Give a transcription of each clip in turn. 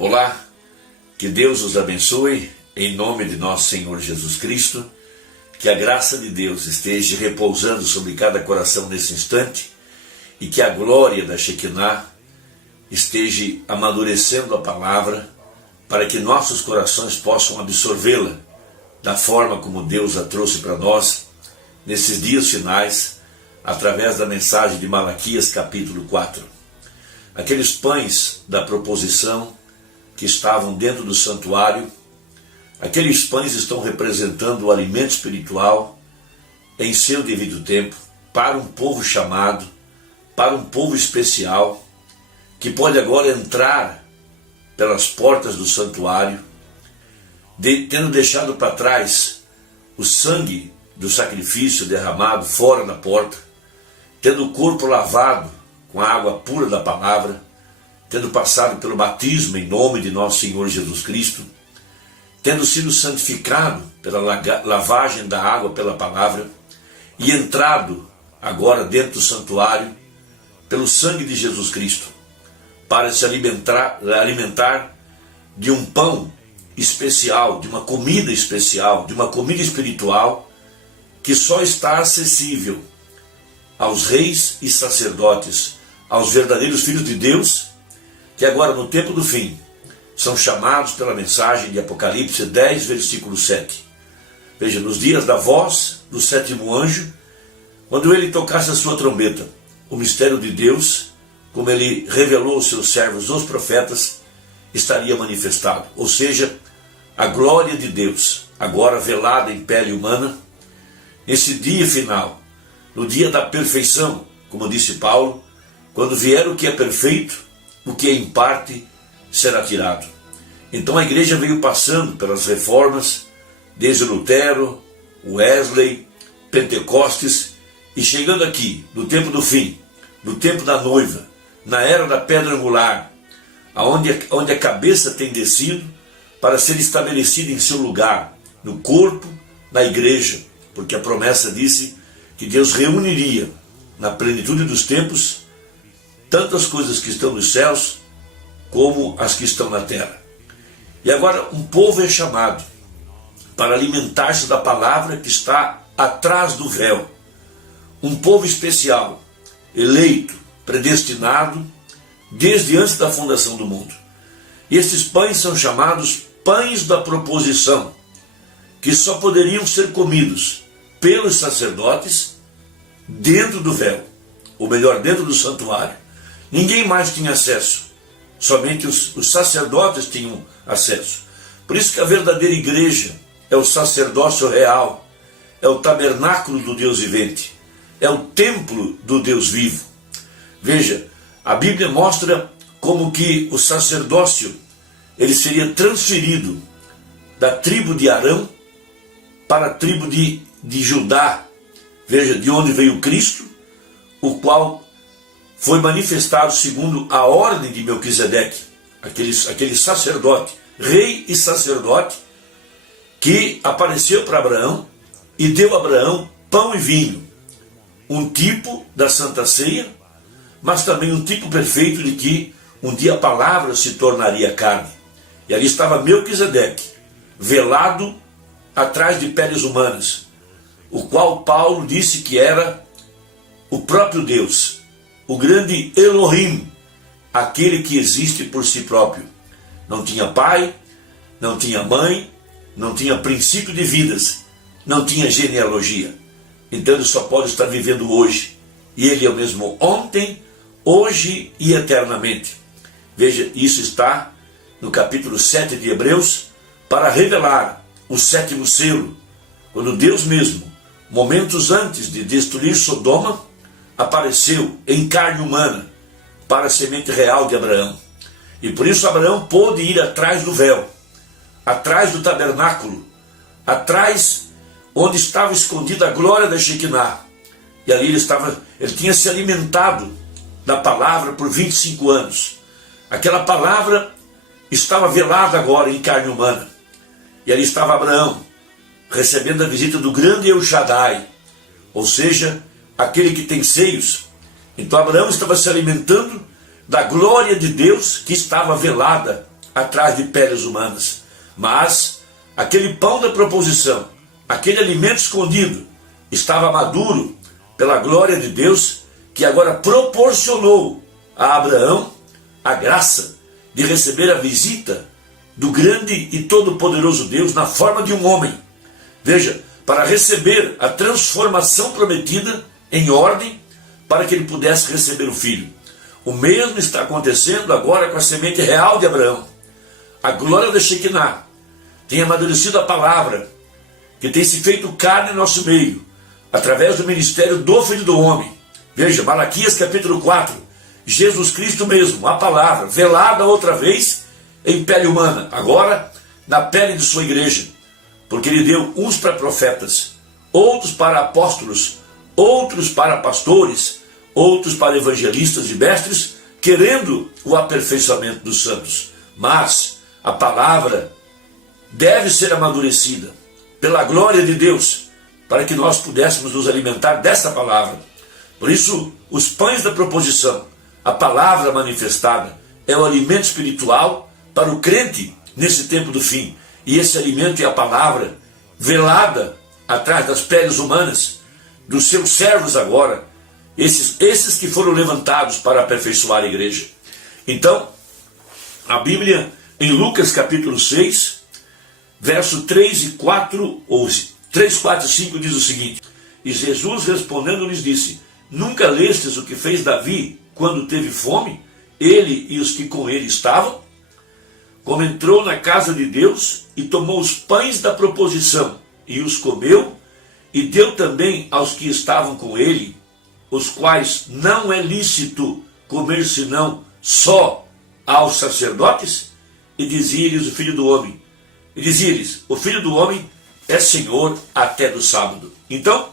Olá, que Deus os abençoe, em nome de nosso Senhor Jesus Cristo, que a graça de Deus esteja repousando sobre cada coração nesse instante e que a glória da Shekinah esteja amadurecendo a palavra para que nossos corações possam absorvê-la da forma como Deus a trouxe para nós nesses dias finais, através da mensagem de Malaquias capítulo 4. Aqueles pães da proposição que estavam dentro do santuário, aqueles pães estão representando o alimento espiritual em seu devido tempo, para um povo chamado, para um povo especial, que pode agora entrar pelas portas do santuário, tendo deixado para trás o sangue do sacrifício derramado fora da porta, tendo o corpo lavado com a água pura da palavra, tendo passado pelo batismo em nome de nosso Senhor Jesus Cristo, tendo sido santificado pela lavagem da água pela palavra e entrado agora dentro do santuário pelo sangue de Jesus Cristo, para se alimentar de um pão especial, de uma comida especial, de uma comida espiritual que só está acessível aos reis e sacerdotes, aos verdadeiros filhos de Deus, que agora no tempo do fim são chamados pela mensagem de Apocalipse 10, versículo 7. Veja, nos dias da voz do sétimo anjo, quando ele tocasse a sua trombeta, o mistério de Deus, como ele revelou aos seus servos, os profetas, estaria manifestado. Ou seja, a glória de Deus, agora velada em pele humana, nesse dia final, no dia da perfeição, como disse Paulo, quando vier o que é perfeito, o que é em parte será tirado. Então a igreja veio passando pelas reformas, desde Lutero, Wesley, Pentecostes, e chegando aqui, no tempo do fim, no tempo da noiva, na era da pedra angular, onde a cabeça tem descido para ser estabelecida em seu lugar, no corpo, na igreja, porque a promessa disse que Deus reuniria na plenitude dos tempos tanto as coisas que estão nos céus como as que estão na terra. E agora um povo é chamado para alimentar-se da palavra que está atrás do véu. Um povo especial, eleito, predestinado, desde antes da fundação do mundo. E esses pães são chamados pães da proposição, que só poderiam ser comidos pelos sacerdotes dentro do véu, ou melhor, dentro do santuário. Ninguém mais tinha acesso, somente os sacerdotes tinham acesso. Por isso que a verdadeira igreja é o sacerdócio real, é o tabernáculo do Deus vivente, é o templo do Deus vivo. Veja, a Bíblia mostra como que o sacerdócio ele seria transferido da tribo de Arão para a tribo de Judá. Veja, de onde veio Cristo, o qual foi manifestado segundo a ordem de Melquisedeque, aquele sacerdote, rei e sacerdote, que apareceu para Abraão e deu a Abraão pão e vinho, um tipo da Santa Ceia, mas também um tipo perfeito de que um dia a palavra se tornaria carne. E ali estava Melquisedeque, velado atrás de peles humanas, o qual Paulo disse que era o próprio Deus, o grande Elohim, aquele que existe por si próprio. Não tinha pai, não tinha mãe, não tinha princípio de vidas, não tinha genealogia. Então ele só pode estar vivendo hoje. E ele é o mesmo ontem, hoje e eternamente. Veja, isso está no capítulo 7 de Hebreus, para revelar o sétimo selo, quando Deus mesmo, momentos antes de destruir Sodoma, apareceu em carne humana para a semente real de Abraão. E por isso Abraão pôde ir atrás do véu, atrás do tabernáculo, atrás onde estava escondida a glória da Shekinah. E ali ele tinha se alimentado da palavra por 25 anos. Aquela palavra estava velada agora em carne humana. E ali estava Abraão, recebendo a visita do grande El Shaddai, ou seja, aquele que tem seios. Então Abraão estava se alimentando da glória de Deus que estava velada atrás de peles humanas, mas aquele pão da proposição, aquele alimento escondido, estava maduro pela glória de Deus, que agora proporcionou a Abraão a graça de receber a visita do grande e todo-poderoso Deus na forma de um homem. Veja, para receber a transformação prometida em ordem para que ele pudesse receber o filho. O mesmo está acontecendo agora com a semente real de Abraão. A glória da Shekinah tem amadurecido a palavra, que tem se feito carne em nosso meio, através do ministério do Filho do Homem. Veja, Malaquias capítulo 4, Jesus Cristo mesmo, a palavra, velada outra vez em pele humana, agora na pele de sua igreja, porque ele deu uns para profetas, outros para apóstolos, outros para pastores, outros para evangelistas e mestres, querendo o aperfeiçoamento dos santos. Mas a palavra deve ser amadurecida pela glória de Deus, para que nós pudéssemos nos alimentar dessa palavra. Por isso, os pães da proposição, a palavra manifestada, é o alimento espiritual para o crente nesse tempo do fim. E esse alimento é a palavra velada atrás das peles humanas dos seus servos agora, esses que foram levantados para aperfeiçoar a igreja. Então, a Bíblia, em Lucas capítulo 6, verso 3 e 4, ou 3, 4 e 5, diz o seguinte: E Jesus respondendo lhes disse: Nunca lestes o que fez Davi quando teve fome, ele e os que com ele estavam? Como entrou na casa de Deus e tomou os pães da proposição e os comeu, e deu também aos que estavam com ele, os quais não é lícito comer senão só aos sacerdotes? E dizia-lhes o Filho do Homem, o Filho do Homem é Senhor até do sábado. Então,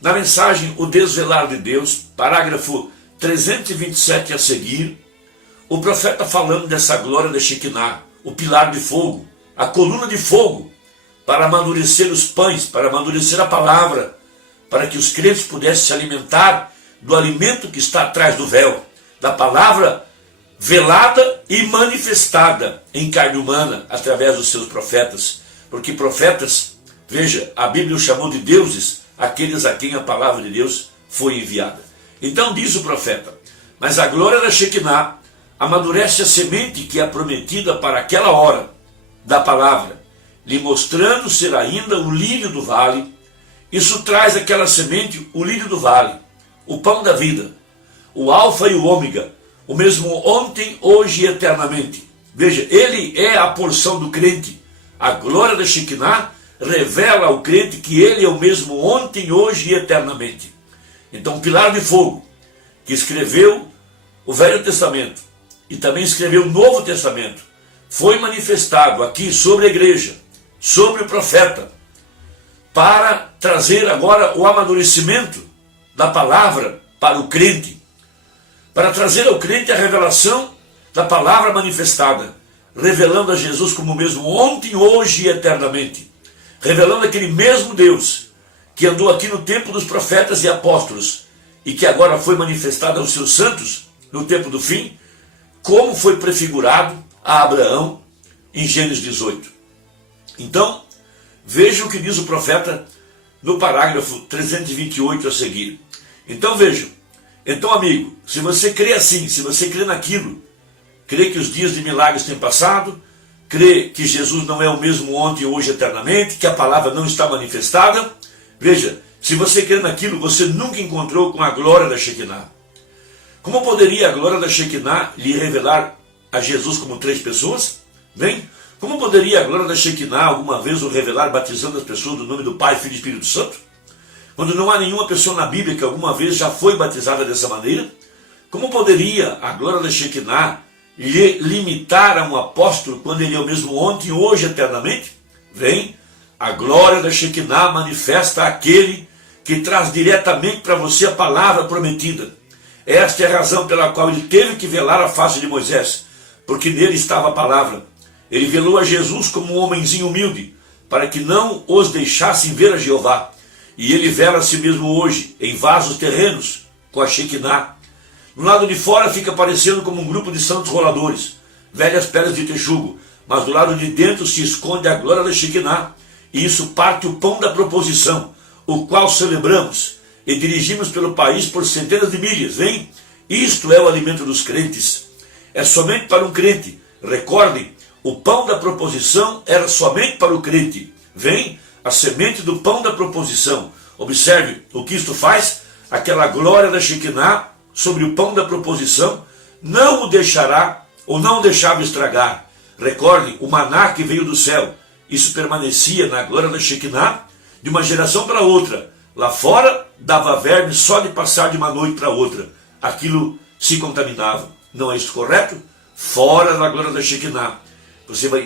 na mensagem O Desvelar de Deus, parágrafo 327 a seguir, o profeta falando dessa glória da Shekinah, o pilar de fogo, a coluna de fogo, para amadurecer os pães, para amadurecer a palavra, para que os crentes pudessem se alimentar do alimento que está atrás do véu, da palavra velada e manifestada em carne humana, através dos seus profetas. Porque profetas, veja, a Bíblia os chamou de deuses, aqueles a quem a palavra de Deus foi enviada. Então diz o profeta: Mas a glória da Shekinah amadurece a semente que é prometida para aquela hora da palavra, lhe mostrando ser ainda o lírio do vale. Isso traz àquela semente o lírio do vale, o pão da vida, o alfa e o ômega, o mesmo ontem, hoje e eternamente. Veja, ele é a porção do crente. A glória da Shekinah revela ao crente que ele é o mesmo ontem, hoje e eternamente. Então, o pilar de fogo, que escreveu o Velho Testamento e também escreveu o Novo Testamento, foi manifestado aqui sobre a igreja, sobre o profeta, para trazer agora o amadurecimento da palavra para o crente, para trazer ao crente a revelação da palavra manifestada, revelando a Jesus como o mesmo ontem, hoje e eternamente, revelando aquele mesmo Deus que andou aqui no tempo dos profetas e apóstolos e que agora foi manifestado aos seus santos no tempo do fim, como foi prefigurado a Abraão em Gênesis 18. Então, veja o que diz o profeta no parágrafo 328 a seguir. Então vejam, então amigo, se você crê assim, se você crê naquilo, crê que os dias de milagres têm passado, crê que Jesus não é o mesmo ontem, hoje, eternamente, que a palavra não está manifestada, veja, se você crê naquilo, você nunca encontrou com a glória da Shekinah. Como poderia a glória da Shekinah lhe revelar a Jesus como três pessoas? Bem, como poderia a glória da Shekinah alguma vez o revelar batizando as pessoas no nome do Pai, Filho e Espírito Santo? Quando não há nenhuma pessoa na Bíblia que alguma vez já foi batizada dessa maneira? Como poderia a glória da Shekinah lhe limitar a um apóstolo quando ele é o mesmo ontem, hoje, eternamente? Vem, a glória da Shekinah manifesta aquele que traz diretamente para você a palavra prometida. Esta é a razão pela qual ele teve que velar a face de Moisés, porque nele estava a palavra. Ele velou a Jesus como um homenzinho humilde, para que não os deixassem ver a Jeová. E ele vela a si mesmo hoje, em vasos terrenos, com a Shekinah. No lado de fora fica parecendo como um grupo de santos roladores. velhas pedras de texugo, mas do lado de dentro se esconde a glória da Shekinah, e isso parte o pão da proposição, o qual celebramos e dirigimos pelo país por centenas de milhas. Vem, isto é o alimento dos crentes. É somente para um crente. Recordem, o pão da proposição era somente para o crente. Vem a semente do pão da proposição. Observe o que isto faz. Aquela glória da Shekinah sobre o pão da proposição não o deixará ou não o deixava estragar. Recordem, o maná que veio do céu, isso permanecia na glória da Shekinah de uma geração para outra. Lá fora dava verme só de passar de uma noite para outra. Aquilo se contaminava. Não é isso correto? Fora da glória da Shekinah.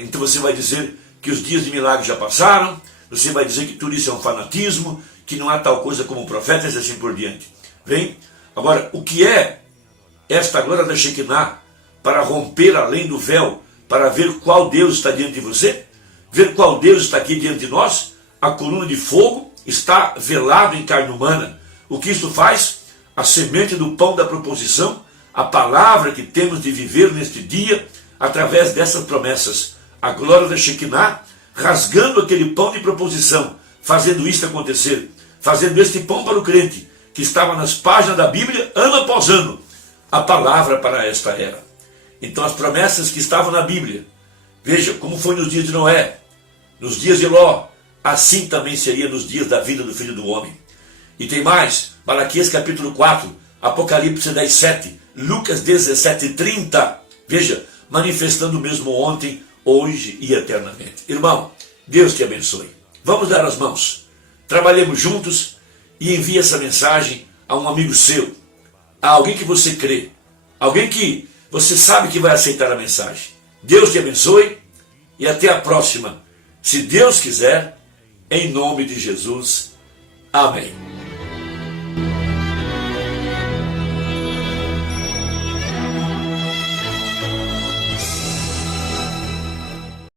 Então você vai dizer que os dias de milagre já passaram, você vai dizer que tudo isso é um fanatismo, que não há tal coisa como profetas e assim por diante. Vem? Agora, o que é esta glória da Shekinah para romper além do véu, para ver qual Deus está diante de você? Ver qual Deus está aqui diante de nós? A coluna de fogo está velado em carne humana. O que isso faz? A semente do pão da proposição, a palavra que temos de viver neste dia, através dessas promessas. A glória da Shekinah, rasgando aquele pão de proposição, fazendo isto acontecer, fazendo este pão para o crente, que estava nas páginas da Bíblia, ano após ano, a palavra para esta era. Então as promessas que estavam na Bíblia, veja como foi nos dias de Noé, nos dias de Ló, assim também seria nos dias da vida do Filho do Homem. E tem mais, Malaquias capítulo 4, Apocalipse 10, 7, Lucas 17, 30, veja, manifestando o mesmo ontem, hoje e eternamente. Irmão, Deus te abençoe. Vamos dar as mãos, trabalhemos juntos e envie essa mensagem a um amigo seu, a alguém que você crê, alguém que você sabe que vai aceitar a mensagem. Deus te abençoe e até a próxima, se Deus quiser, em nome de Jesus. Amém.